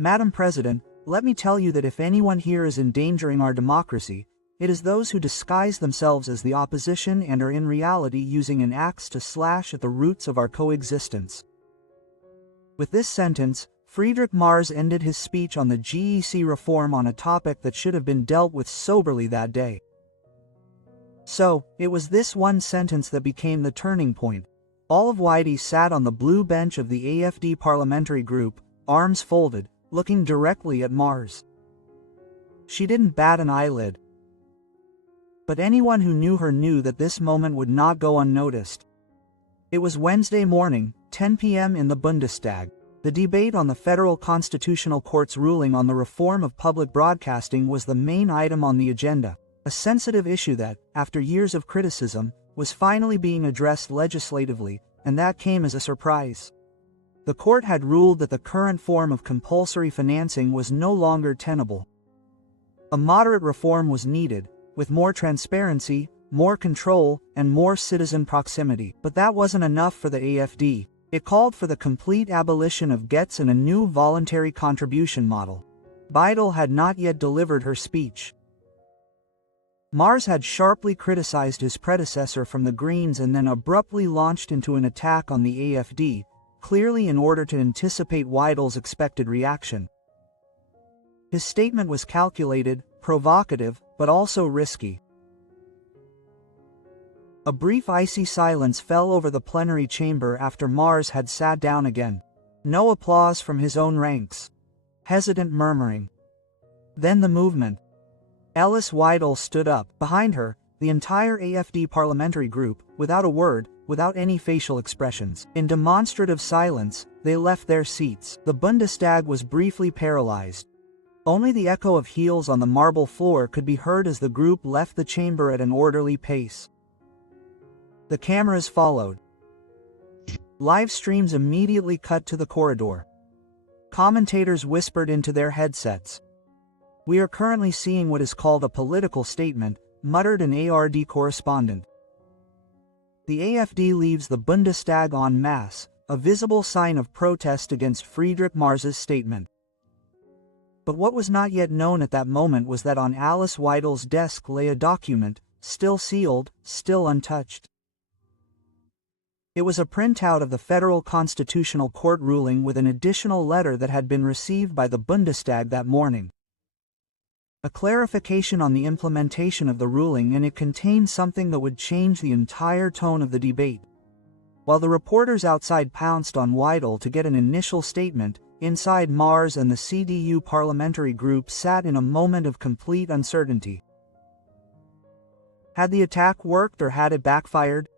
Madam President, let me tell you that if anyone here is endangering our democracy, it is those who disguise themselves as the opposition and are in reality using an axe to slash at the roots of our coexistence." With this sentence, Friedrich Marz ended his speech on the GEC reform on a topic that should have been dealt with soberly that day. So, it was this one sentence that became the turning point. All of Weidel sat on the blue bench of the AfD parliamentary group, arms folded, looking directly at Marz. She didn't bat an eyelid. But anyone who knew her knew that this moment would not go unnoticed. It was Wednesday morning, 10 p.m. in the Bundestag. The debate on the Federal Constitutional Court's ruling on the reform of public broadcasting was the main item on the agenda, a sensitive issue that, after years of criticism, was finally being addressed legislatively, and that came as a surprise. The court had ruled that the current form of compulsory financing was no longer tenable. A moderate reform was needed, with more transparency, more control, and more citizen proximity. But that wasn't enough for the AfD. It called for the complete abolition of GETS and a new voluntary contribution model. Weidel had not yet delivered her speech. Marz had sharply criticized his predecessor from the Greens and then abruptly launched into an attack on the AfD, clearly in order to anticipate Weidel's expected reaction. His statement was calculated, provocative, but also risky. A brief icy silence fell over the plenary chamber after Marz had sat down again. No applause from his own ranks. Hesitant murmuring. Then the movement. Alice Weidel stood up. Behind her, the entire AfD parliamentary group, without a word, without any facial expressions. In demonstrative silence, they left their seats. The Bundestag was briefly paralyzed. Only the echo of heels on the marble floor could be heard as the group left the chamber at an orderly pace. The cameras followed. Live streams immediately cut to the corridor. Commentators whispered into their headsets. "We are currently seeing what is called a political statement," muttered an ARD correspondent. The AfD leaves the Bundestag en masse, a visible sign of protest against Friedrich Marz's statement. But what was not yet known at that moment was that on Alice Weidel's desk lay a document, still sealed, still untouched. It was a printout of the Federal Constitutional Court ruling with an additional letter that had been received by the Bundestag that morning. A clarification on the implementation of the ruling, and it contained something that would change the entire tone of the debate. While the reporters outside pounced on Weidel to get an initial statement, inside Marz and the CDU parliamentary group sat in a moment of complete uncertainty. Had the attack worked or had it backfired?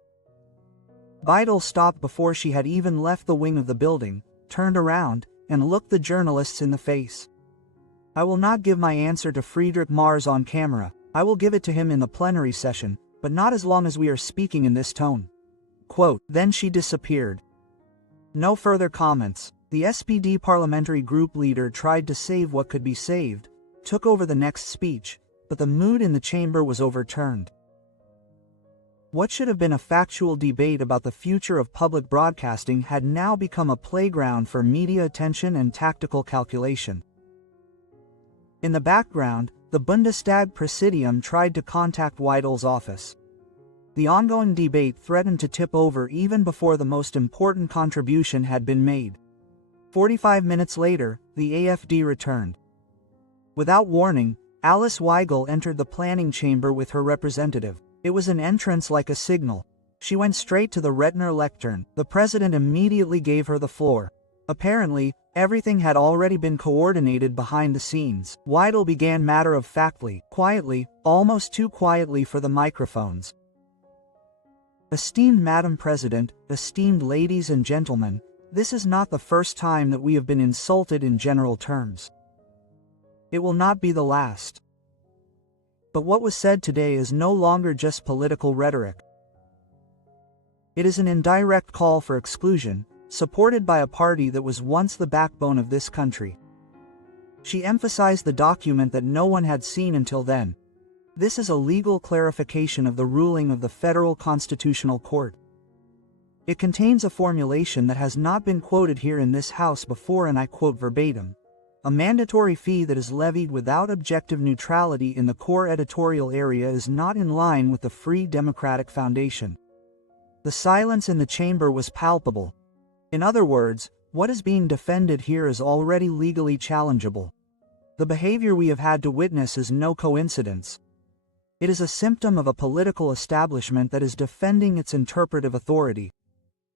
Weidel stopped before she had even left the wing of the building, turned around, and looked the journalists in the face. "I will not give my answer to Friedrich Marz on camera. I will give it to him in the plenary session, but not as long as we are speaking in this tone." Quote, then she disappeared. No further comments. The SPD parliamentary group leader tried to save what could be saved, took over the next speech, but the mood in the chamber was overturned. What should have been a factual debate about the future of public broadcasting had now become a playground for media attention and tactical calculation. In the background, the Bundestag Presidium tried to contact Weidel's office. The ongoing debate threatened to tip over even before the most important contribution had been made. 45 minutes later, the AfD returned. Without warning, Alice Weidel entered the planning chamber with her representative. It was an entrance like a signal. She went straight to the Redner lectern. The president immediately gave her the floor. Apparently, everything had already been coordinated behind the scenes. Weidel began matter-of-factly, quietly, almost too quietly for the microphones. "Esteemed Madam President, esteemed ladies and gentlemen, this is not the first time that we have been insulted in general terms. It will not be the last. But what was said today is no longer just political rhetoric. It is an indirect call for exclusion, supported by a party that was once the backbone of this country." She emphasized the document that no one had seen until then. This is a legal clarification of the ruling of the Federal Constitutional Court. It contains a formulation that has not been quoted here in this House before, and I quote verbatim. A mandatory fee that is levied without objective neutrality in the core editorial area is not in line with the free democratic foundation. The silence in the chamber was palpable. In other words, what is being defended here is already legally challengeable. The behavior we have had to witness is no coincidence. It is a symptom of a political establishment that is defending its interpretive authority.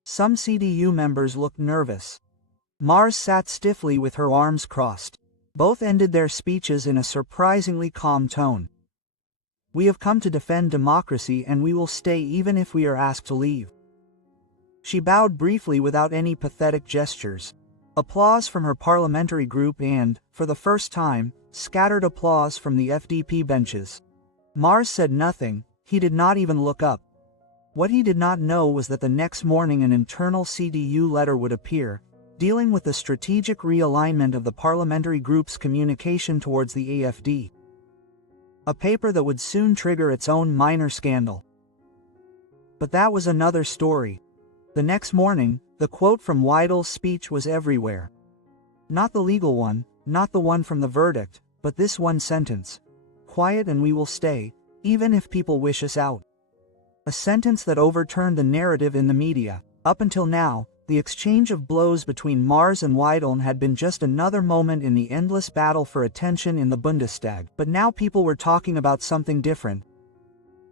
Some CDU members looked nervous. Merz sat stiffly with her arms crossed. Both ended their speeches in a surprisingly calm tone. "We have come to defend democracy and we will stay even if we are asked to leave." She bowed briefly without any pathetic gestures. Applause from her parliamentary group and, for the first time, scattered applause from the FDP benches. Merz said nothing, he did not even look up. What he did not know was that the next morning an internal CDU letter would appear, dealing with the strategic realignment of the parliamentary group's communication towards the AfD. A paper that would soon trigger its own minor scandal. But that was another story. The next morning, the quote from Weidel's speech was everywhere. Not the legal one, not the one from the verdict, but this one sentence. "Quiet and we will stay, even if people wish us out." A sentence that overturned the narrative in the media. Up until now, the exchange of blows between Merz and Weidel had been just another moment in the endless battle for attention in the Bundestag, but now people were talking about something different.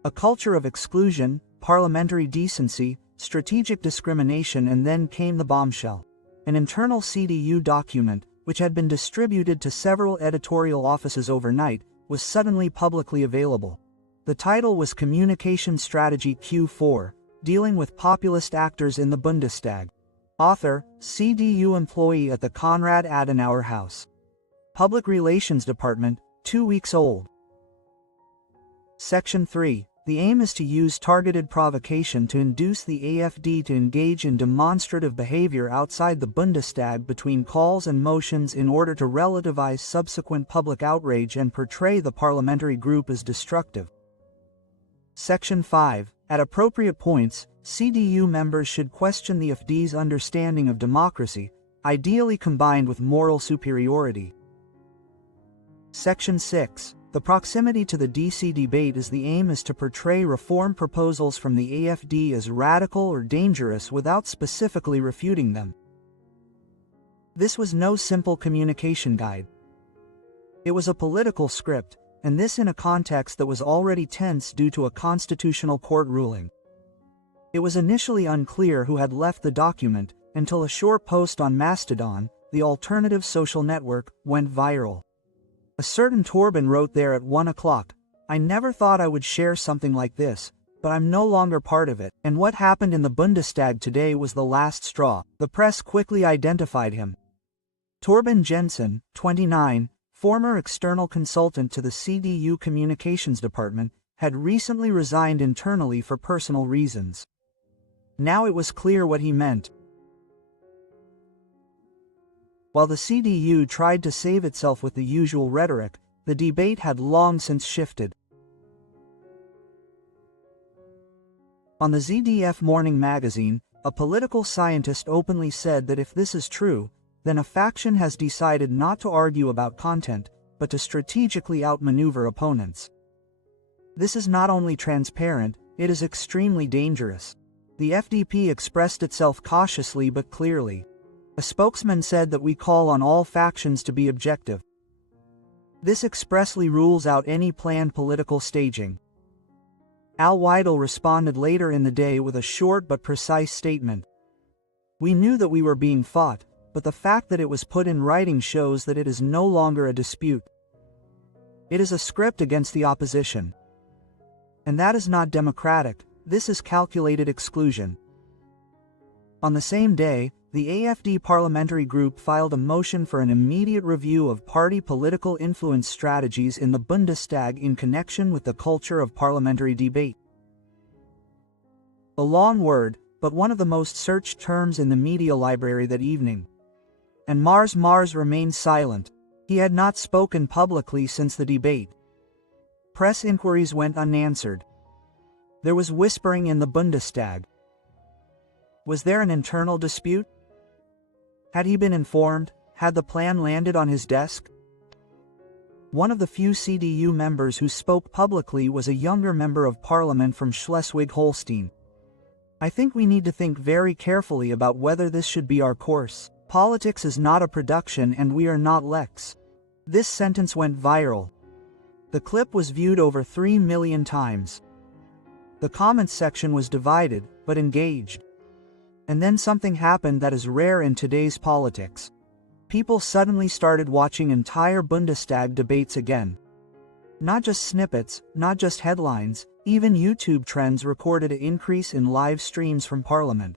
A culture of exclusion, parliamentary decency, strategic discrimination, and then came the bombshell. An internal CDU document, which had been distributed to several editorial offices overnight, was suddenly publicly available. The title was Communication Strategy Q4, dealing with populist actors in the Bundestag. Author, CDU employee at the Konrad Adenauer House. Public Relations Department, 2 weeks old. Section 3. The aim is to use targeted provocation to induce the AfD to engage in demonstrative behavior outside the Bundestag between calls and motions in order to relativize subsequent public outrage and portray the parliamentary group as destructive. Section 5. At appropriate points, CDU members should question the AfD's understanding of democracy, ideally combined with moral superiority. Section 6. The proximity to the DC debate is the aim is to portray reform proposals from the AfD as radical or dangerous without specifically refuting them. This was no simple communication guide. It was a political script, and this in a context that was already tense due to a constitutional court ruling. It was initially unclear who had left the document, until a short post on Mastodon, the alternative social network, went viral. A certain Torben wrote there at 1 o'clock, "I never thought I would share something like this, but I'm no longer part of it." And what happened in the Bundestag today was the last straw. The press quickly identified him. Torben Jensen, 29, former external consultant to the CDU Communications Department, had recently resigned internally for personal reasons. Now it was clear what he meant. While the CDU tried to save itself with the usual rhetoric, the debate had long since shifted. On the ZDF Morning magazine, a political scientist openly said that if this is true, then a faction has decided not to argue about content, but to strategically outmaneuver opponents. This is not only transparent, it is extremely dangerous. The FDP expressed itself cautiously but clearly. A spokesman said that we call on all factions to be objective. This expressly rules out any planned political staging. Al Weidel responded later in the day with a short but precise statement. "We knew that we were being fought, but the fact that it was put in writing shows that it is no longer a dispute. It is a script against the opposition. And that is not democratic, this is calculated exclusion." On the same day, the AfD parliamentary group filed a motion for an immediate review of party political influence strategies in the Bundestag in connection with the culture of parliamentary debate. A long word, but one of the most searched terms in the media library that evening. And Merz remained silent. He had not spoken publicly since the debate. Press inquiries went unanswered. There was whispering in the Bundestag. Was there an internal dispute? Had he been informed? Had the plan landed on his desk? One of the few CDU members who spoke publicly was a younger member of parliament from Schleswig-Holstein. I think we need to think very carefully about whether this should be our course. Politics is not a production and we are not Lex. This sentence went viral. The clip was viewed over 3 million times. The comments section was divided, but engaged. And then something happened that is rare in today's politics. People suddenly started watching entire Bundestag debates again. Not just snippets, not just headlines, even YouTube trends recorded an increase in live streams from Parliament.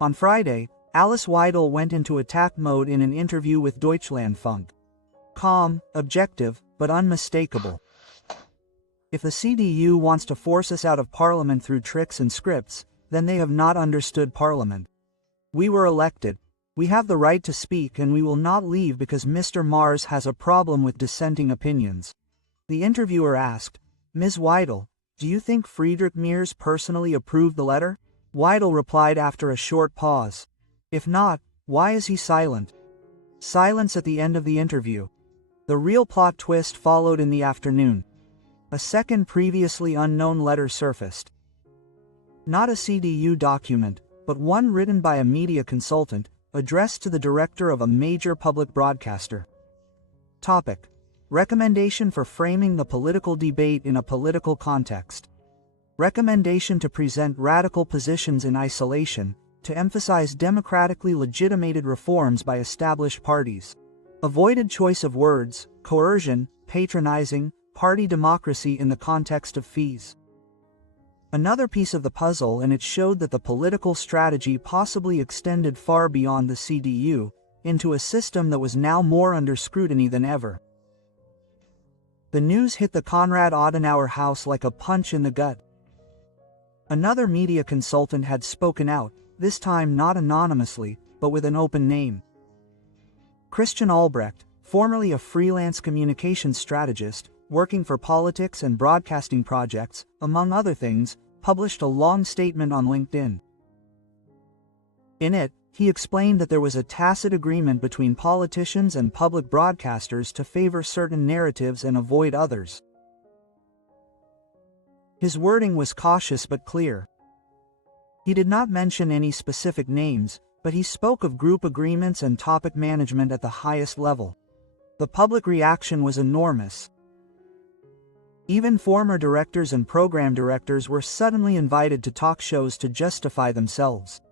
On Friday, Alice Weidel went into attack mode in an interview with Deutschlandfunk. Calm, objective, but unmistakable. If the CDU wants to force us out of Parliament through tricks and scripts, then they have not understood Parliament. We were elected. We have the right to speak and we will not leave because Mr. Merz has a problem with dissenting opinions. The interviewer asked, Ms. Weidel, do you think Friedrich Merz personally approved the letter? Weidel replied after a short pause. If not, why is he silent? Silence at the end of the interview. The real plot twist followed in the afternoon. A second previously unknown letter surfaced. Not a CDU document, but one written by a media consultant, addressed to the director of a major public broadcaster. Topic: Recommendation for framing the political debate in a political context. Recommendation to present radical positions in isolation, to emphasize democratically legitimated reforms by established parties. Avoided choice of words, coercion, patronizing, party democracy in the context of fees. Another piece of the puzzle, and it showed that the political strategy possibly extended far beyond the CDU, into a system that was now more under scrutiny than ever. The news hit the Konrad Adenauer house like a punch in the gut. Another media consultant had spoken out, this time not anonymously, but with an open name. Christian Albrecht, formerly a freelance communications strategist, working for politics and broadcasting projects, among other things, published a long statement on LinkedIn. In it, he explained that there was a tacit agreement between politicians and public broadcasters to favor certain narratives and avoid others. His wording was cautious but clear. He did not mention any specific names, but he spoke of group agreements and topic management at the highest level. The public reaction was enormous. Even former directors and program directors were suddenly invited to talk shows to justify themselves.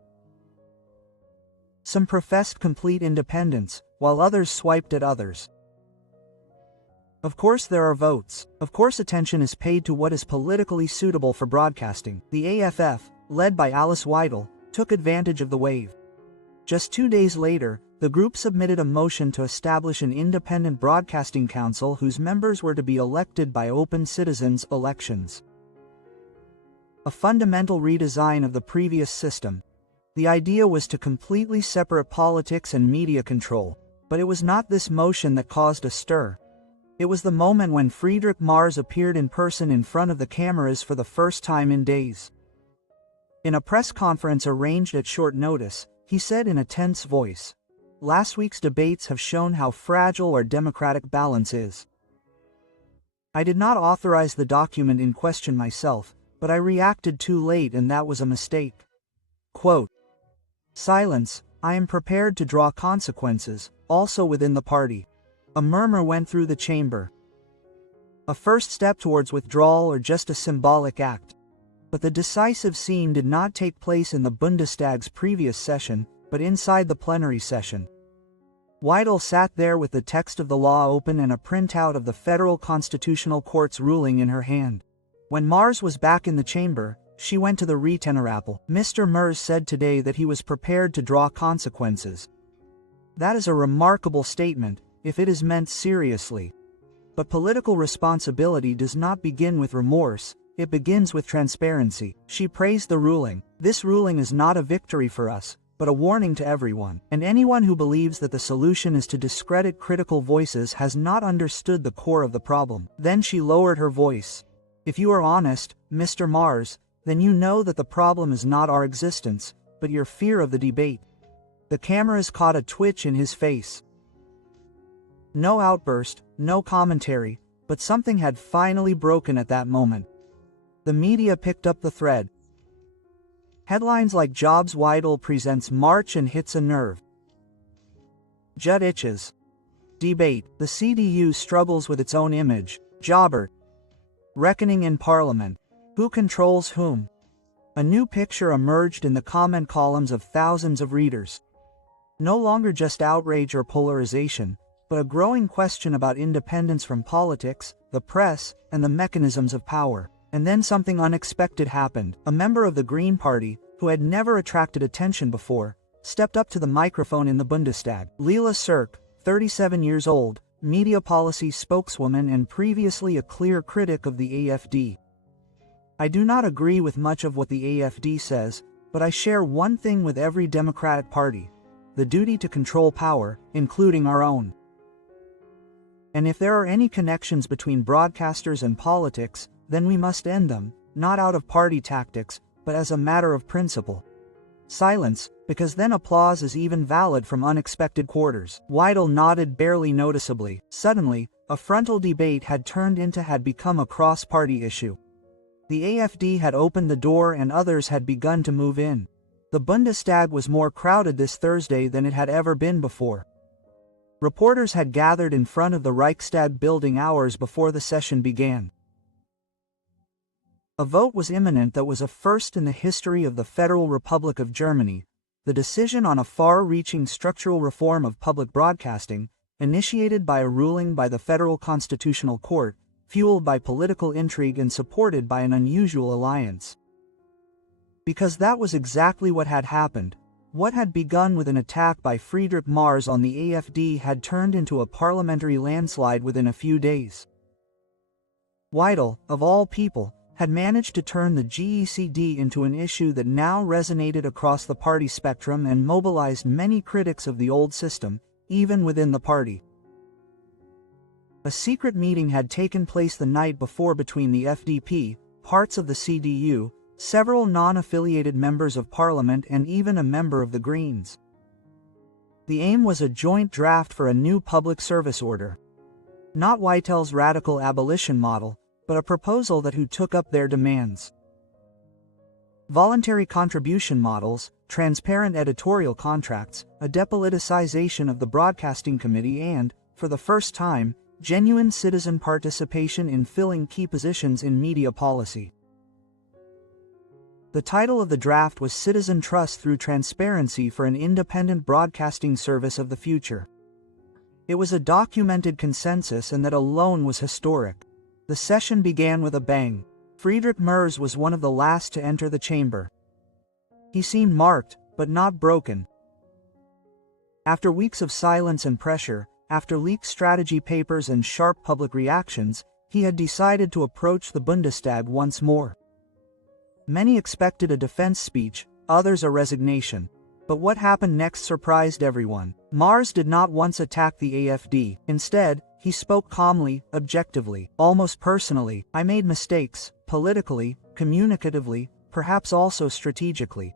Some professed complete independence, while others swiped at others. Of course there are votes. Of course attention is paid to what is politically suitable for broadcasting. The AFF, led by Alice Weidel, took advantage of the wave. Just 2 days later, the group submitted a motion to establish an independent broadcasting council whose members were to be elected by open citizens' elections. A fundamental redesign of the previous system. The idea was to completely separate politics and media control, but it was not this motion that caused a stir. It was the moment when Friedrich Merz appeared in person in front of the cameras for the first time in days. In a press conference arranged at short notice, he said in a tense voice, "Last week's debates have shown how fragile our democratic balance is. I did not authorize the document in question myself, but I reacted too late and that was a mistake." Quote, "Silence, I am prepared to draw consequences, also within the party." A murmur went through the chamber. A first step towards withdrawal or just a symbolic act. But the decisive scene did not take place in the Bundestag's previous session, but inside the plenary session. Weidel sat there with the text of the law open and a printout of the Federal Constitutional Court's ruling in her hand. When Merz was back in the chamber, she went to the Rednerapparat. Mr. Merz said today that he was prepared to draw consequences. That is a remarkable statement, if it is meant seriously. But political responsibility does not begin with remorse, it begins with transparency. She praised the ruling. This ruling is not a victory for us, but a warning to everyone. And anyone who believes that the solution is to discredit critical voices has not understood the core of the problem. Then she lowered her voice. If you are honest, Mr. Merz, then you know that the problem is not our existence, but your fear of the debate. The cameras caught a twitch in his face. No outburst, no commentary, but something had finally broken at that moment. The media picked up the thread. Headlines like Jobs Weidel presents March and hits a nerve. Judd itches. Debate, the CDU struggles with its own image. Jobbert. Reckoning in Parliament. Who controls whom? A new picture emerged in the comment columns of thousands of readers. No longer just outrage or polarization, but a growing question about independence from politics, the press, and the mechanisms of power. And then something unexpected happened. A member of the Green Party, who had never attracted attention before, stepped up to the microphone in the Bundestag. Leila Sirk, 37 years old, media policy spokeswoman and previously a clear critic of the AfD. I do not agree with much of what the AfD says, but I share one thing with every Democratic Party: the duty to control power, including our own. And if there are any connections between broadcasters and politics, then we must end them, not out of party tactics, but as a matter of principle. Silence, because then applause is even valid from unexpected quarters. Weidel nodded barely noticeably. Suddenly, a frontal debate had become a cross-party issue. The AfD had opened the door and others had begun to move in. The Bundestag was more crowded this Thursday than it had ever been before. Reporters had gathered in front of the Reichstag building hours before the session began. A vote was imminent that was a first in the history of the Federal Republic of Germany, the decision on a far-reaching structural reform of public broadcasting, initiated by a ruling by the Federal Constitutional Court, fueled by political intrigue and supported by an unusual alliance. Because that was exactly what had happened. What had begun with an attack by Friedrich Marz on the AfD had turned into a parliamentary landslide within a few days. Weidel, of all people, had managed to turn the GECD into an issue that now resonated across the party spectrum and mobilized many critics of the old system, even within the party. A secret meeting had taken place the night before between the FDP, parts of the CDU, several non-affiliated members of parliament and even a member of the Greens. The aim was a joint draft for a new public service order. Not Weitel's radical abolition model, but a proposal that took up their demands. Voluntary contribution models, transparent editorial contracts, a depoliticization of the Broadcasting Committee and, for the first time, genuine citizen participation in filling key positions in media policy. The title of the draft was Citizen Trust Through Transparency for an Independent Broadcasting Service of the Future. It was a documented consensus, and that alone was historic. The session began with a bang. Friedrich Merz was one of the last to enter the chamber. He seemed marked, but not broken. After weeks of silence and pressure, after leaked strategy papers and sharp public reactions, he had decided to approach the Bundestag once more. Many expected a defense speech, others a resignation. But what happened next surprised everyone. Marz did not once attack the AfD. Instead, he spoke calmly, objectively, almost personally. I made mistakes, politically, communicatively, perhaps also strategically.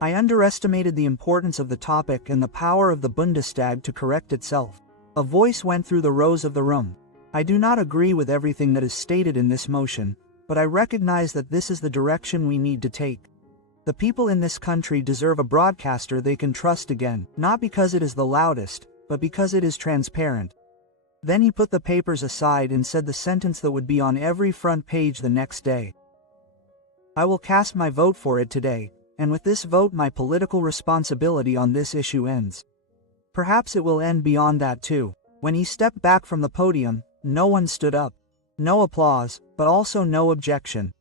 I underestimated the importance of the topic and the power of the Bundestag to correct itself. A voice went through the rows of the room. I do not agree with everything that is stated in this motion, but I recognize that this is the direction we need to take. The people in this country deserve a broadcaster they can trust again, not because it is the loudest, but because it is transparent. Then he put the papers aside and said the sentence that would be on every front page the next day. I will cast my vote for it today, and with this vote my political responsibility on this issue ends. Perhaps it will end beyond that too. When he stepped back from the podium, no one stood up. No applause, but also no objection.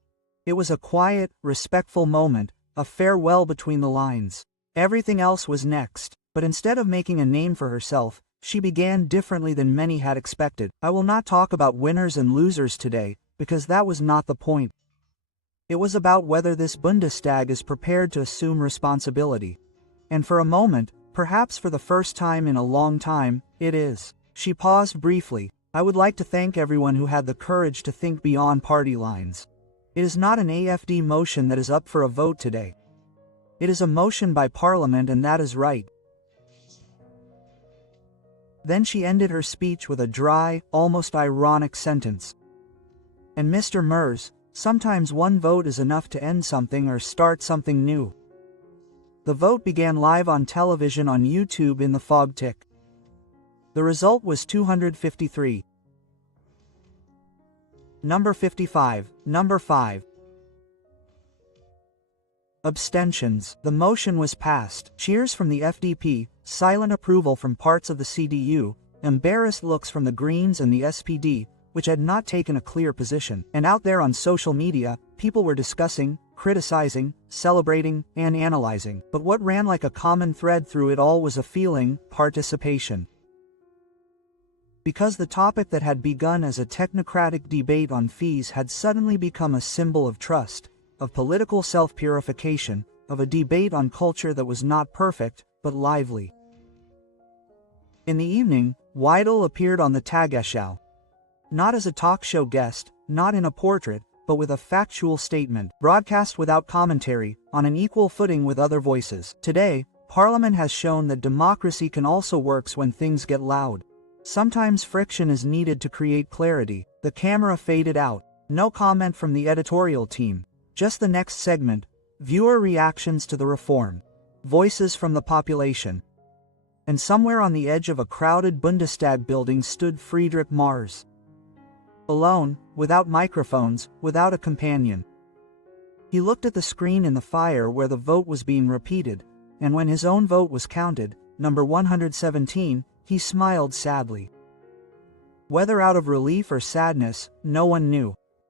It was a quiet, respectful moment, a farewell between the lines. Everything else was next, but instead of making a name for herself, she began differently than many had expected. I will not talk about winners and losers today, because that was not the point. It was about whether this Bundestag is prepared to assume responsibility. And for a moment, perhaps for the first time in a long time, it is. She paused briefly. I would like to thank everyone who had the courage to think beyond party lines. It is not an AfD motion that is up for a vote today. It is a motion by Parliament, and that is right. Then she ended her speech with a dry, almost ironic sentence. And Mr. Merz, sometimes one vote is enough to end something or start something new. The vote began live on television on YouTube in the fog tick. The result was 253. Number 55. Number 5. Abstentions. The motion was passed. Cheers from the FDP, silent approval from parts of the CDU, embarrassed looks from the Greens and the SPD, which had not taken a clear position. And out there on social media, people were discussing, criticizing, celebrating, and analyzing. But what ran like a common thread through it all was a feeling: participation. Because the topic that had begun as a technocratic debate on fees had suddenly become a symbol of trust, of political self-purification, of a debate on culture that was not perfect, but lively. In the evening, Weidel appeared on the Tagesschau. Not as a talk show guest, not in a portrait, but with a factual statement, broadcast without commentary, on an equal footing with other voices. Today, Parliament has shown that democracy can also work when things get loud. Sometimes friction is needed to create clarity. The camera faded out. No comment from the editorial team. Just the next segment, viewer reactions to the reform. Voices from the population. And somewhere on the edge of a crowded Bundestag building stood Friedrich Merz. Alone, without microphones, without a companion. He looked at the screen in the fire where the vote was being repeated, and when his own vote was counted, number 117, he smiled sadly. Whether out of relief or sadness, no one knew.